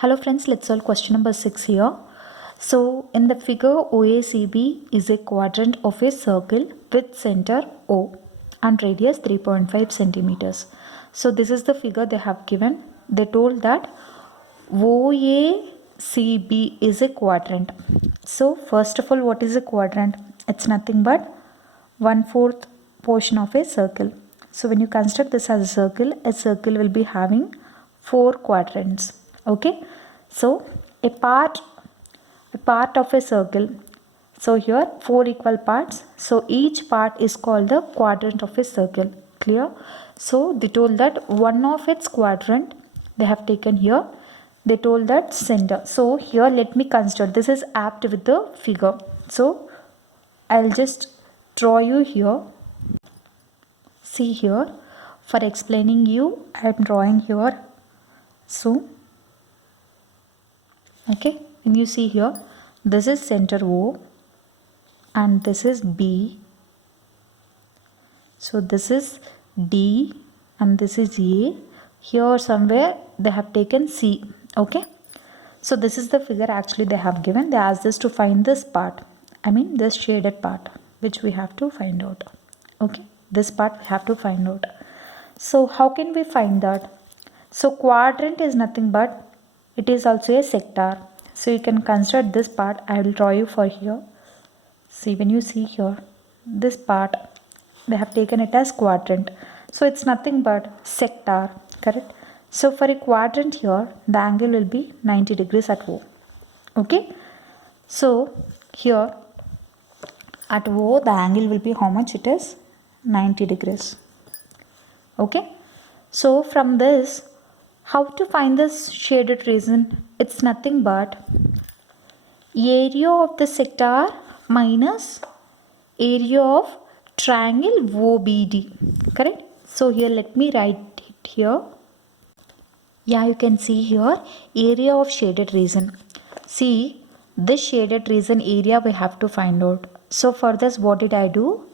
Hello friends, let's solve question number 6 here. So in the figure, OACB is a quadrant of a circle with center O and radius 3.5 centimeters. So this is the figure they have given. They told that OACB is a quadrant. So first of all, what is a quadrant? It's nothing but 1/4 portion of a circle. So when you construct this as a circle will be having 4 quadrants. Okay, so a part of a circle, so here 4 equal parts, so each part is called the quadrant of a circle. Clear? So they told that one of its quadrant they have taken here, they told that center. So here let me consider, this is apt with the figure, so I'll just draw you here. See here, for explaining you I am drawing here. So okay, when you see here, this is center O and this is B, so this is D and this is A. Here somewhere they have taken C. Okay, so this is the figure actually they have given. They asked us to find this part, I mean this shaded part, which we have to find out. Okay, this part we have to find out. So how can we find that? So quadrant is nothing but it is also a sector. So you can consider this part. I will draw you for here. See, when you see here, this part they have taken it as quadrant. So it's nothing but sector, correct? So for a quadrant here, the angle will be 90 degrees at O. Okay. So here at O, the angle will be how much it is? 90 degrees. Okay. So from this, how to find this shaded region? It's nothing but area of the sector minus area of triangle OBD. Correct? So here let me write it here. Yeah, you can see here area of shaded region. See, this shaded region area we have to find out. So for this, what did I do?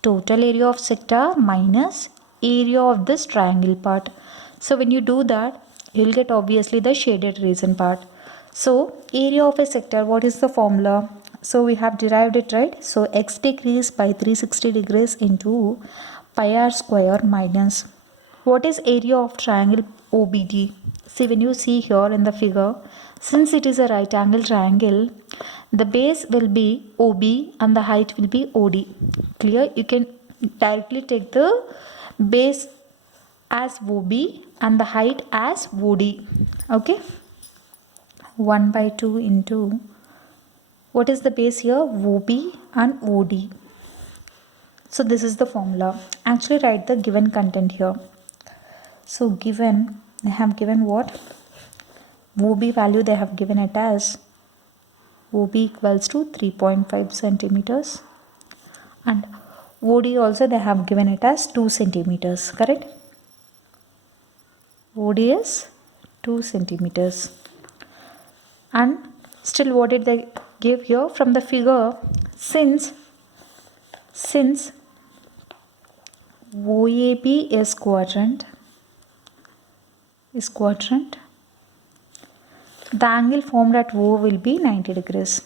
Total area of sector minus area of this triangle part. So when you do that, you will get obviously the shaded region part. So area of a sector, what is the formula? So we have derived it, right? So x decrease by 360 degrees into pi r square minus, what is area of triangle OBD? See, when you see here in the figure, since it is a right angle triangle, the base will be OB and the height will be OD. Clear? You can directly take the base as OB and the height as OD. Okay? 1 by 2 into, what is the base here? OB and OD. So this is the formula. Actually write the given content here. So given, they have given what? OB value they have given it as OB equals to 3.5 centimeters and OD also they have given it as 2 centimeters, correct? OD is 2 centimeters. And still what did they give here from the figure? Since OAB is quadrant, the angle formed at O will be 90 degrees.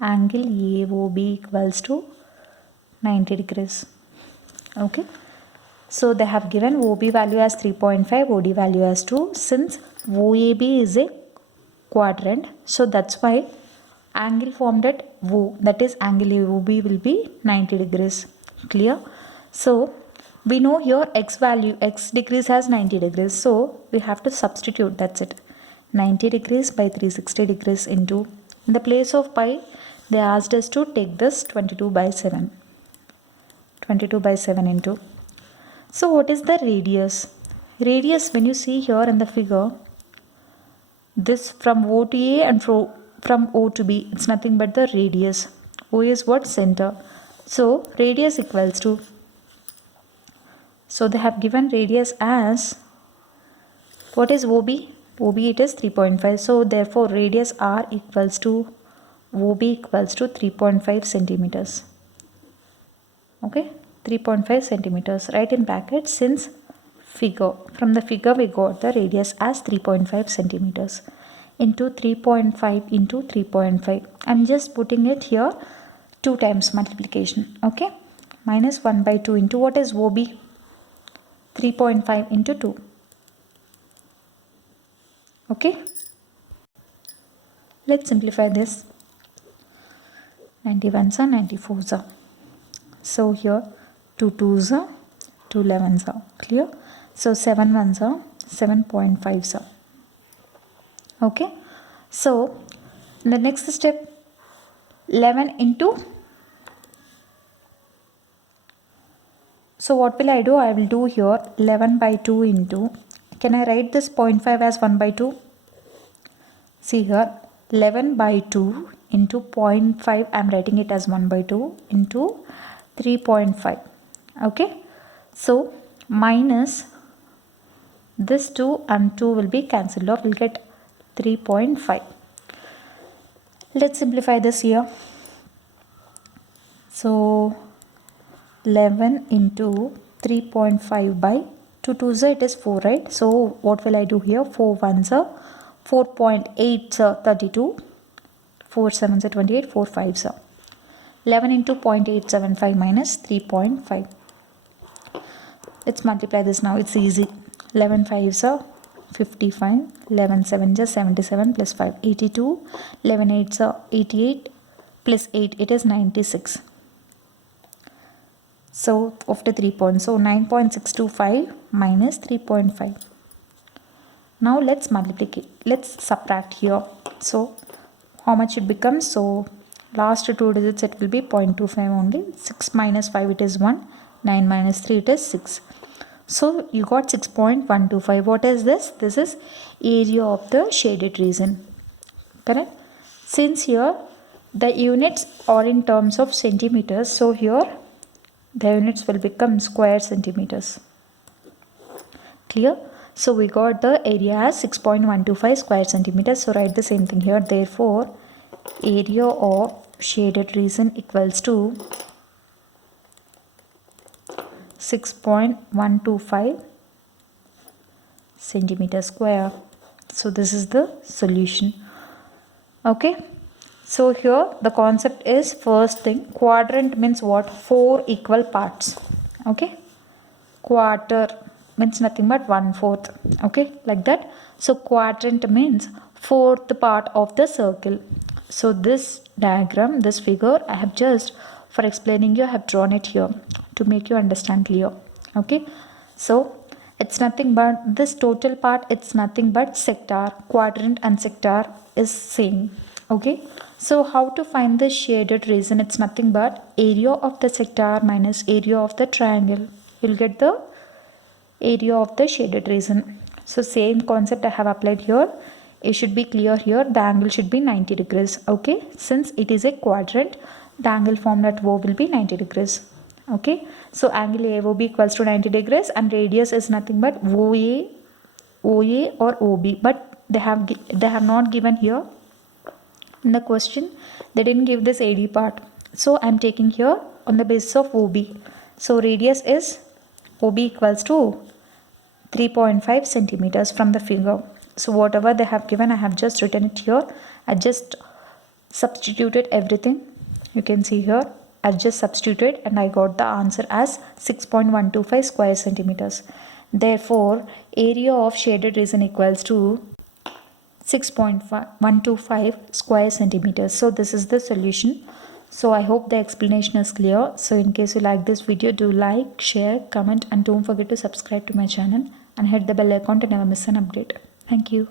Angle AOB equals to 90 degrees. Okay. So they have given OB value as 3.5, OD value as 2. Since OAB is a quadrant, so that's why angle formed at O, that is angle AOB, will be 90 degrees. Clear? So we know here x degrees has 90 degrees, so we have to substitute, that's it. 90 degrees by 360 degrees into, in the place of pi they asked us to take this 22 by 7 into. So what is the radius? Radius, when you see here in the figure, this from O to A and from O to B, it's nothing but the radius. O is what? Center. So radius equals to, so they have given radius as, what is OB? OB it is 3.5. So therefore radius R equals to OB equals to 3.5 centimeters. Okay, 3.5 centimeters. Write in brackets, since figure. From the figure we got the radius as 3.5 centimeters into 3.5 into 3.5. I'm just putting it here 2 times multiplication. Okay. Minus 1 by 2 into what is OB? 3.5 into 2. Okay. Let's simplify this. 91s are 94s are. So here 2 2s are 2 11s are. Clear? So 7 1s are 7.5s are. Okay. So the next step, 11 into. So what will I do? I will do here 11 by 2 into. Can I write this 0.5 as 1 by 2? See here 11 by 2 into 0.5. I am writing it as 1 by 2 into 3.5. Okay. So minus this 2 and 2 will be cancelled off. We'll get 3.5. Let's simplify this here. So 11 into 3.5 by 2 2s it is 4, right? So what will I do here? 4 1s are 4.8 are 32, 4 7s are 28, 4 5s are 11 into 0.875 minus 3.5. Let's multiply this now. It's easy. 11 5s are 55, 11 7s are 77 plus 5 82, 11 8s are 88 plus 8 it is 96. So after 3 points, so 9.625 minus 3.5. Now let's multiply, let's subtract here. So how much it becomes? So last 2 digits it will be 0.25 only. 6 minus 5 it is 1, 9 minus 3 it is 6. So you got 6.125. What is this? This is area of the shaded region. Correct? Since here the units are in terms of centimeters, so here the units will become square centimeters. Clear? So we got the area as 6.125 square centimeters. So write the same thing here. Therefore, area of shaded region equals to 6.125 centimeter square. So this is the solution. Okay. So here the concept is, first thing, quadrant means what? 4 equal parts. Okay. Quarter means nothing but 1/4. Okay, like that. So quadrant means 4th part of the circle. So this diagram, this figure, I have just, for explaining you, I have drawn it here to make you understand clear. Okay. So it's nothing but this total part, it's nothing but sector. Quadrant and sector is same. Okay. So how to find the shaded region? It's nothing but area of the sector minus area of the triangle. You'll get the area of the shaded region. So same concept I have applied here. It should be clear here. The angle should be 90 degrees. Okay. Since it is a quadrant, the angle formed at O will be 90 degrees. Okay. So angle AOB equals to 90 degrees and radius is nothing but OA or OB. But they have not given here in the question. They didn't give this AD part. So I am taking here on the basis of OB. So radius is OB equals to 3.5 centimeters from the figure. So whatever they have given, I have just written it here. I just substituted everything. You can see here, I just substituted and I got the answer as 6.125 square centimeters. Therefore, area of shaded region equals to 6.125 square centimeters. So this is the solution. So I hope the explanation is clear. So in case you like this video, do like, share, comment and don't forget to subscribe to my channel and hit the bell icon to never miss an update. Thank you.